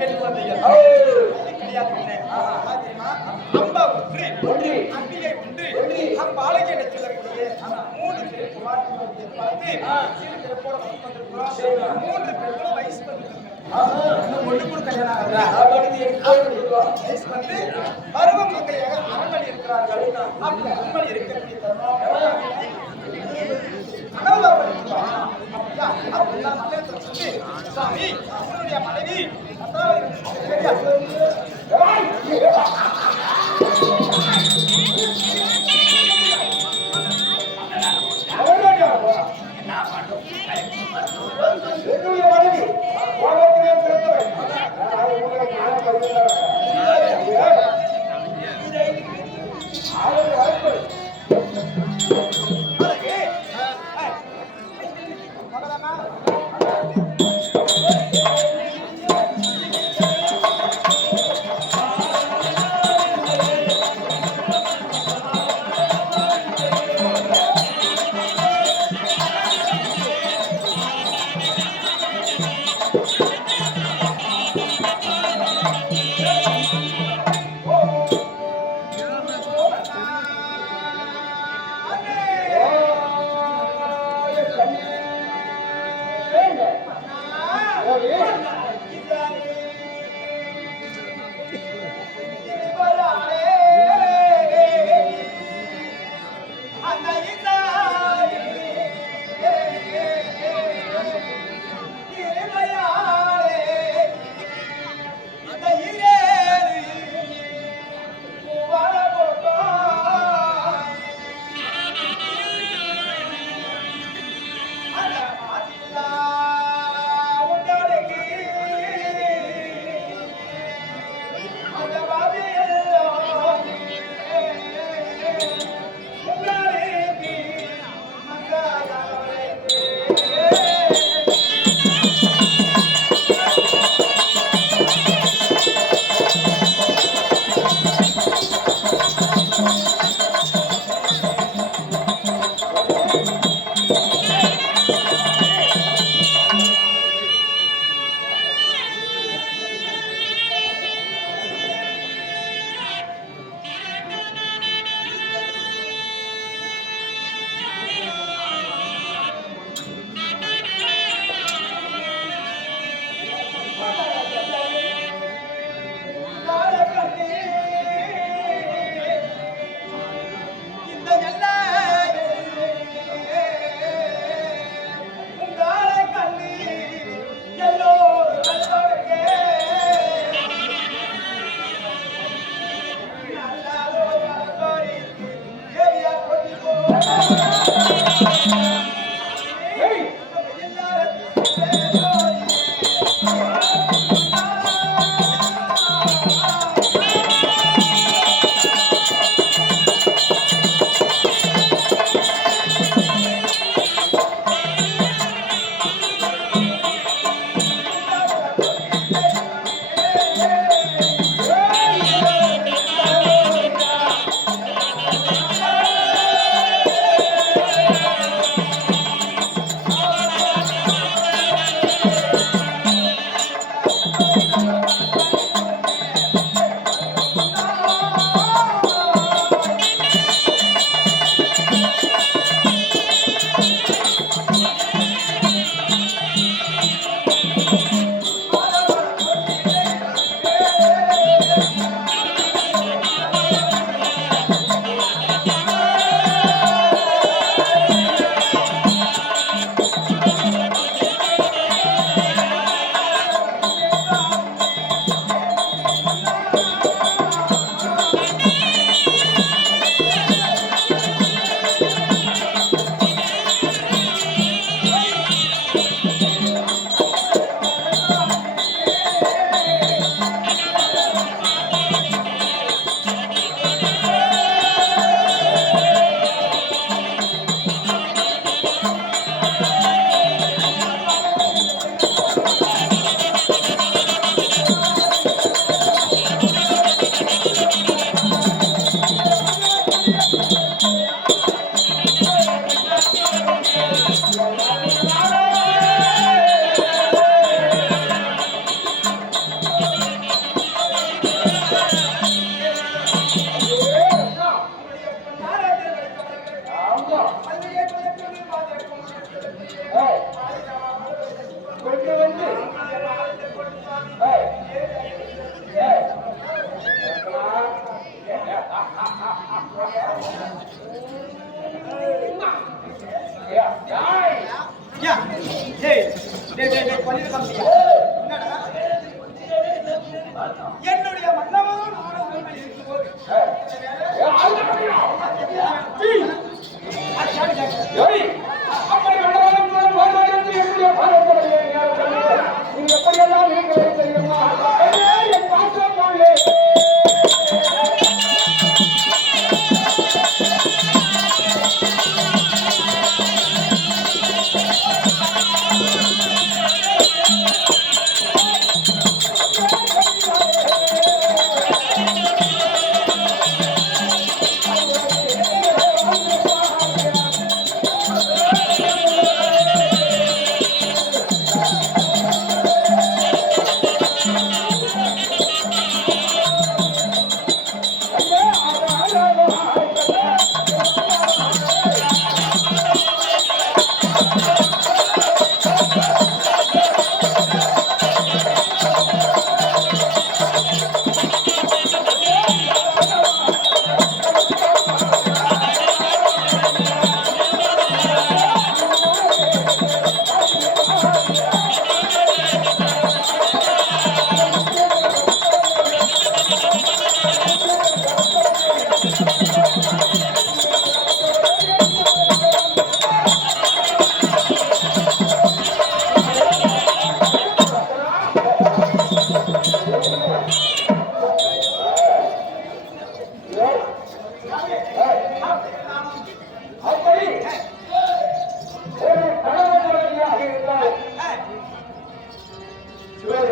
பெண் குழந்தைகள் கிடையாது. அம்பா ஒன்று அம்பிகை ஒன்று அம்பாலகை என்று சொல்லக்கூடிய 3 பேர் குமாரத்தை பார்த்து சிறுபிறப்போட வந்திருக்கிறோம். 3 பேரும் வயசு ஒண்ணு கூட கல்யாணம் வயசு வந்து பருவ மங்கையாக அரண்மனை இருக்கிறார்கள். அப்படி அரண்மனை இருக்கக்கூடிய சுவாமி அவனுடைய மனைவி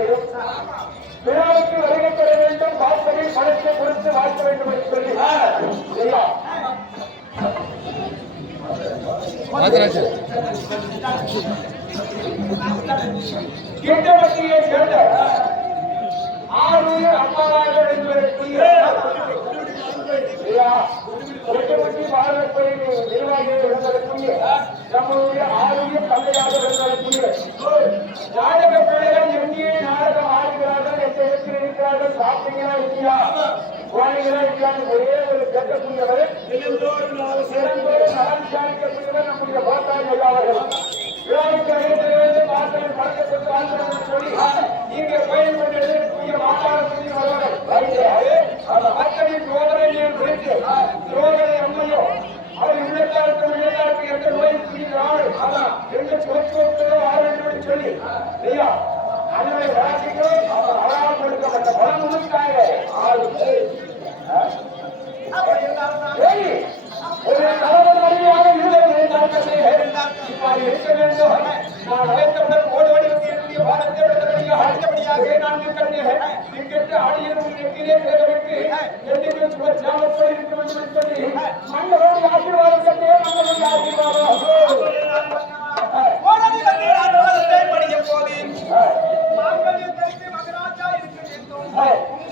அனைவரையும் விழாவுக்கு வருகை பெற வேண்டும், வாசலில் பணத்தை கொடுத்து வாழ்த்த வேண்டும் என்று சொல்லி சரியா? கிட்டப்பட்டியை சேர்ந்த ஆறு அம்மாவாக கிட்டப்பட்டி பாரதப்பள்ளி நிர்வாகிகள் விளம்பரக்கூடிய நம்முடைய ஆரோக்கிய தந்தையாக விளம்பரக்கூடிய நாடக பிள்ளைகள் எங்கே நாடகம் ஆடுகிறார்கள், எந்த இடத்தில் இருக்கிறார்கள், சாப்பிட்டீங்களா இல்லையா, குழந்தைகளா இல்லையான்னு ஒரே ஒரு கேட்கக்கூடியவர், சிறந்தோடு நலம் விசாரிக்கக்கூடியவர் நம்முடைய கோத்தாரி அவர்கள். விழாவுக்கு அழைத்து வாசலில் பழக்கப்பட்டு வாழ்ந்து சொல்லி நீங்க கோயில் கொண்டிருக்கக்கூடிய மாதாரத்தில் வருவார்கள். அந்த மக்களின் சோதனையை குறித்து சோதனை அம்மையோ அவர் உள்ளத்தாருக்கும் இளைஞருக்கு எந்த நோய் புரிகிறார்கள், எந்த சொற்களோ ஆரோக்கியம் சொல்லி இல்லையா அதனை வளர்ச்சிக்கும் அவரால் கொடுக்கப்பட்ட பலம் உங்களுக்காக ஒரு தலைவர் வழியாக இருக்க வேண்டும். நான் அழைத்தவுடன் ஓடோடி என்னுடைய பாடத்தை அடுத்தபடியாக நான்கு கண்ணீர் இங்கிட்டு ஆடியும் நெற்றிலே தேவைக்கு எதிர்ப்பு சுமச்சாமப்படி இருக்கும் என்று சொல்லி மன்னரோடு ஆசீர்வாதம் கண்டே மன்னரோடு ஆசீர்வாதம் ஓடோடி வந்து ஆசீர்வாதத்தை படிக்க போதேன். மாங்கல்யம் தரித்து மகராஜா இருக்க வேண்டும்,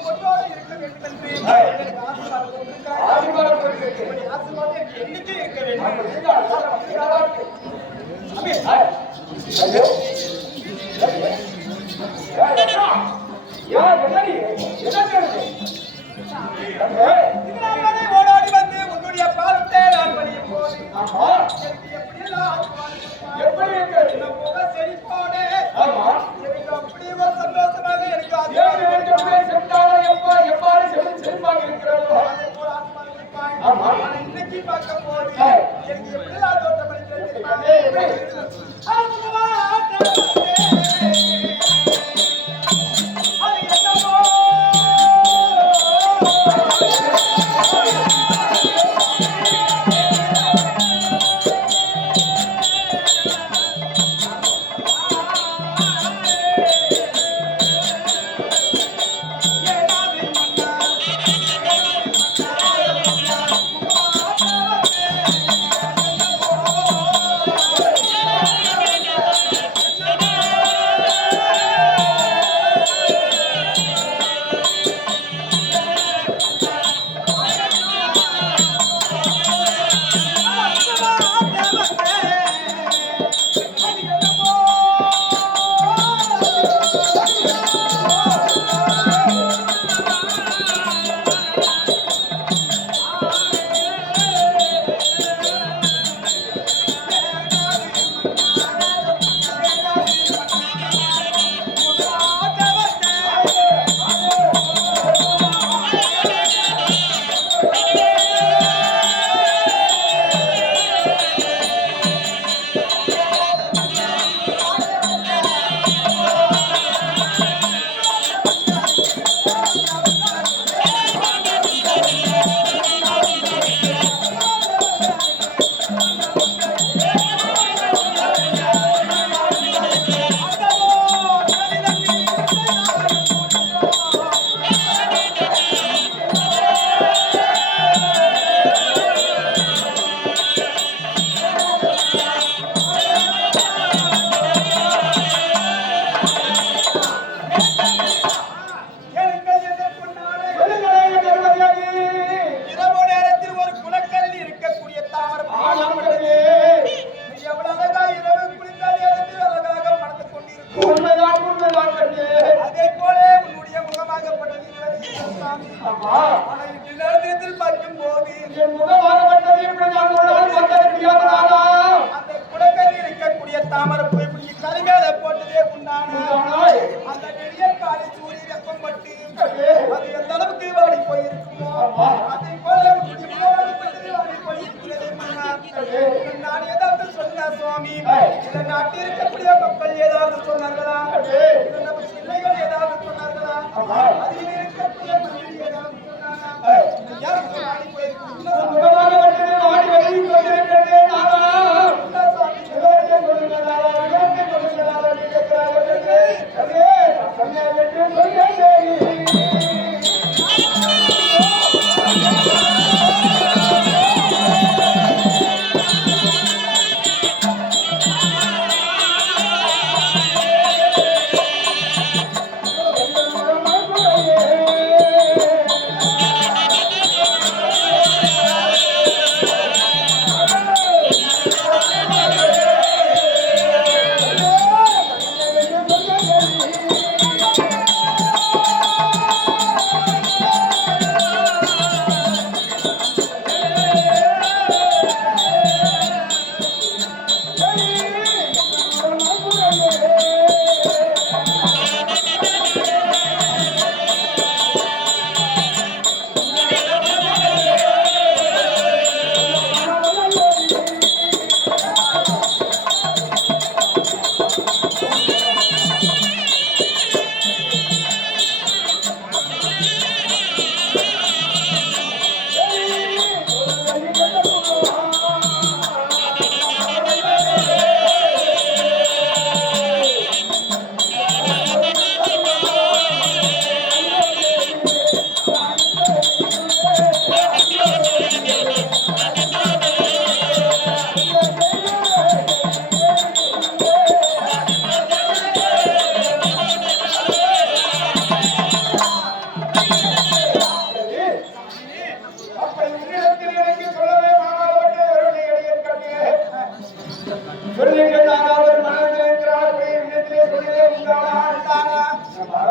பொன்னோடு இருக்க வேண்டும் என்று எனக்கு ஆசீர்வாதம் கொடுத்திருக்கிறார். ஆசீர்வாதம் கொடுத்திருக்கிறேன். ஆசீர்வாதம் என்னைக்கு இருக்க வேண்டும். ஓடாடி வந்து உன்னுடைய பாலத்தை நான் படியும் போது எப்படி முக செழிப்போட எனக்கு அப்படி ஒரு சந்தோஷமாக எனக்கு இன்னைக்கு பார்க்க போது எனக்கு எப்படிலாம் தோட்டம்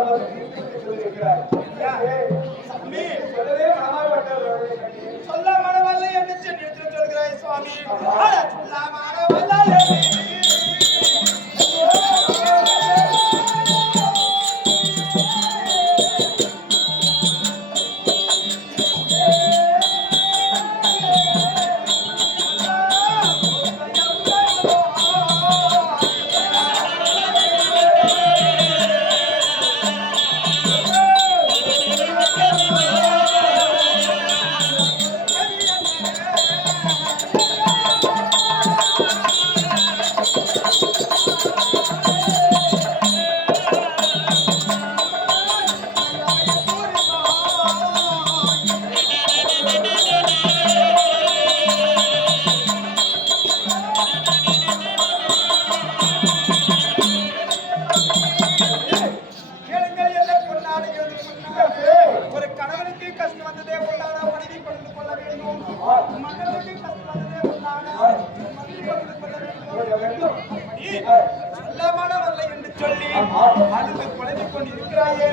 சொல்லியிருக்கிறார். சாமி சொல்லவே மனமாகப்பட்டவர் சொல்ல மனவல்லை என்று சென்று சொல்கிறாய் சுவாமி. சொல்ல மனவல்லை ஒரு கணவனுக்கு கஷ்டம் வந்ததே உள்ளான மனைவி பகிர்ந்து கொள்ள வேண்டும். மன்னனுக்கு கஷ்டம் வந்ததே உள்ளான மனைவி பகிர்ந்து கொள்ள வேண்டும். சொல்ல மனவல்லை என்று சொல்லி அழுது குழம்பிக் கொண்டு இருக்கிறாயே,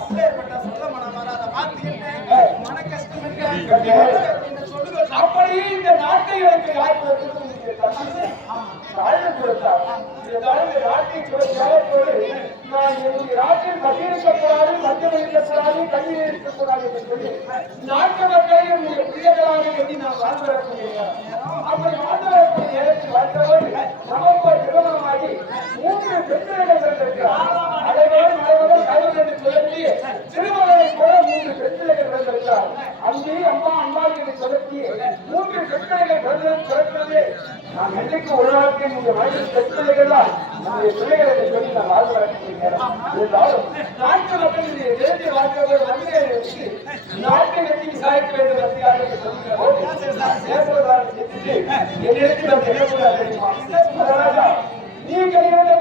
அப்பேற்பட்ட சொல்ல மனம் வராத வார்த்தை என்ன? மன கஷ்டம் என்ன சொல்லுங்கள். அப்படியே இந்த நாட்டை எனக்கு யார் கொடுத்தார்? இந்த நாட்டை கொடுத்து நான் என்னுடைய நாட்டில் பசி இருக்கக்கூடாது, மஞ்சள் இருக்கக்கூடாது, கண்ணீர் இருக்கக்கூடாது என்று சொல்லி நாட்டு மக்களை என்னுடைய பிள்ளைகளாக எண்ணி நான் வாழ்ந்து வரக்கூடிய அப்படி வாழ்ந்து வரக்கூடிய நேரத்தில் வாழ்ந்தவர் நமக்கு ஒரு திருமணமாகி 3 பெண்கள் பிறந்திருக்கிறார். அதேபோல் மறுபடியும் கல்வி என்று சொல்லி திருமணத்தை போல 3 பெண்கள் பிறந்திருக்கிறார். அங்கே அம்மா அம்மாள் என்று சொல்லி 3 பெண்கள் பிறக்கிறது. நான் என்றைக்கு ஒரு நாளைக்கு நீங்க வயது பெண்கள் தான் நம்முடைய பிள்ளைகளை சொல்லி நான் வாழ்ந்து வரக்கூடிய இருந்தாலும் நாட்டு மக்களுடைய தேசிய வாழ்க்கை வன்மையை நாட்டை வெற்றி விசாரிக்க வேண்டும் வசதியாக சொல்லுகிறார். என்னிடத்தில் நம்ம என்ன தெரியுமா? நீ கிடையாது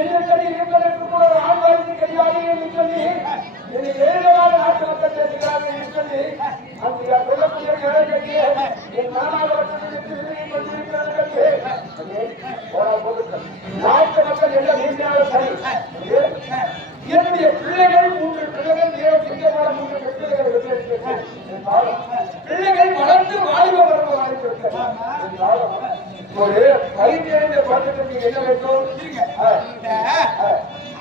என்ன கிடைப்பதற்கு கூட ஆண்களுக்கு கிடையாது என்று சொல்லி என்னை ஏழையான நாட்டு மக்கள் பேசுகிறார்கள் என்று சொல்லி அந்த சொல்லக்கூடிய கட்டி என் நாட்டு மக்கள் எல்லாம் நீண்டாலும் சரி என்னுடைய பிள்ளைகள் 3 பிள்ளைகள் நேரம் சிங்கமான 3 பெண்களை பிள்ளைகள் வளர்ந்து வாலிப பருவம் வாய்ப்பு ஒரு கைத்தேர்ந்த பழக்கத்துக்கு என்ன வேண்டும்?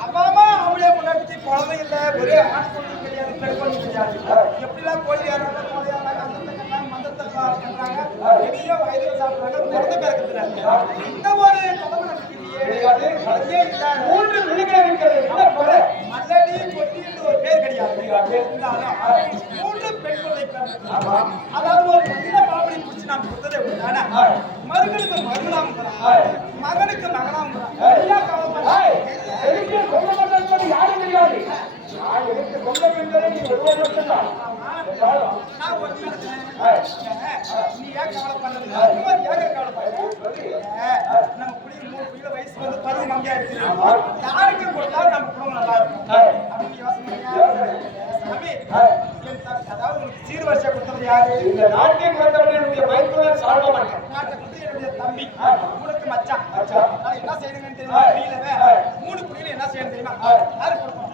அம்மா அவளே முன்னாடி குழந்தை இல்ல, ஒரே ஆண் பொண்ணு கிடையாது, பெண் பொண்ணு கிடையாது. எப்படிலாம் கோழி ஏறாங்க, கோழி ஏறாங்க, மந்தத்தை பண்றாங்க, பெரிய வயதில் சாப்பிடுறாங்க, குழந்தை பிறக்கிறாங்க. இந்த ஒரு கதவு நமக்கு கிடையாது. 3 பிள்ளைகள் இருக்கிறது. மல்லடி கொட்டி என்று ஒரு பேர் கிடையாது. இருந்தாலும் 3 பெண் குழந்தை பிறந்தாங்க. அதாவது ஒரு மனித பாவனை பிடிச்சி நாம் கொடுத்ததே உண்டான மருமனுக்கு மருமனாம் மகனுக்கு மகனாம் யாரும் தெரியாது. எனக்கு சொந்தம் என்பதை நீ ஒருவர் மட்டும்தான். நீ ஏன் கவலைப்படுறது? ஏன் கவலைப்படுற? நம்ம குடியில் 3 பிள்ளை வயசு வந்து பருவம் மங்கையா இருக்கு. யாருக்கு கொடுத்தாலும் நம்ம குடும்பம் நல்லா இருக்கும் அப்படின்னு யோசனை. அதாவது உங்களுக்கு சீர்வரிசை கொடுத்தது யாரு? இந்த நாட்டின் என்னுடைய மைத்துனர் சால்வமன். நாட்டை கொடுத்து என்னுடைய தம்பி, உனக்கு மச்சான். என்ன செய்யணுங்கன்னு தெரியுமா? 3 குடியில என்ன செய்யணும் தெரியுமா? யாரு கொடுக்கணும்?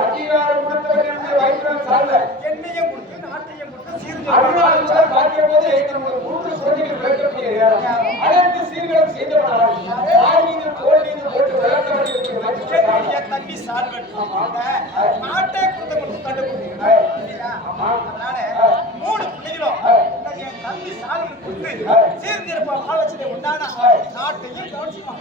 அதிகாரம் கொடுத்தவர்களுடைய வயிற்று சார்ந்த என்னையும் கொடுத்து நாட்டையும் கொடுத்து சீர்திருத்தம் அருணாச்சலம் பார்க்கும் போது நமக்கு 3 குழந்தைகள் பிறக்கக்கூடிய அனைத்து சீர்திருத்தம் செய்தவர்கள் போட்டு வளர்த்தவர்கள் தம்பி சால்வன் நாட்டை கொடுத்து கண்டுபிடிக்கிறேன். அதனால 3 பிள்ளைகளும் என் தம்பி சால்வன் கொடுத்து சீர்திருப்பம் ஆலோசனை உண்டான நாட்டையும் கவனிச்சுப்பான்.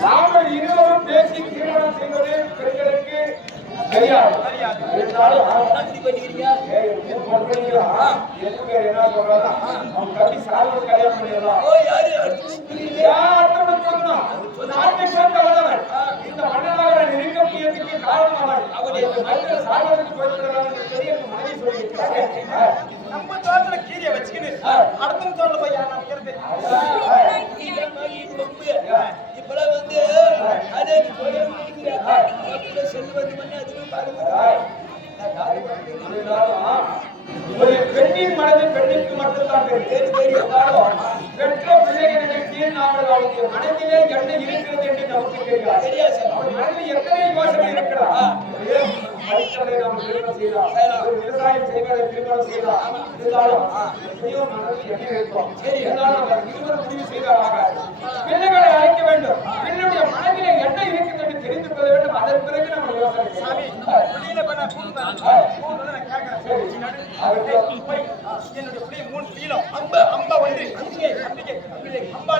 நாங்கள் இருவரும் பேசி தீர்மானம் செய்வது பெண்களுக்கு தெரியாது. இருந்தாலும் என்ன சொல்றாங்க? அவங்க கட்டி சால்வன் கல்யாணம் பண்ணிடலாம். மனிதன் சாகிறதுக்கு போயிட்டு சொல்லி எனக்கு மனைவி சொல்லியிருக்காங்க. நம்ம தோட்டத்துல கீரையை வச்சுக்கிட்டு அடுத்த தோட்டத்துல போய் யார் நடக்கிறது? இப்பெல்லாம் வந்து அதே செல்லு வந்து பண்ணி அதுவும் பாருங்க. ஒரு பெண்ணின் மனது பெண்ணிற்கு மட்டும்தான் தெரியும். பெற்ற பிள்ளைகளுக்கு அவளுடைய மனதிலே என்ன இருக்கிறது என்று நமக்கு தெரியாது. அவள் மனதில் எத்தனை யோசனை இருக்கிறார். நாம் திருமணம் செய்யலாம், ஒரு விவசாயம் செய்வதை திருமணம் செய்யலாம். இருந்தாலும் மனதில் என்ன இருக்கும்? இருந்தாலும் அவர் இருவர் முடிவு செய்வதாக பிள்ளைகளை அழைக்க வேண்டும். பிள்ளைடைய மனதிலே என்ன இருக்கிறது என்று தெரிந்து கொள்ள வேண்டும். அதன் பிறகு நம்ம யோசனை சாமி புள்ளியில பண்ண நான் கேட்கிறேன். என்னுடைய புள்ளி 3 கிலோ அம்பா வந்து அம்பிகை அம்பிகை அம்பா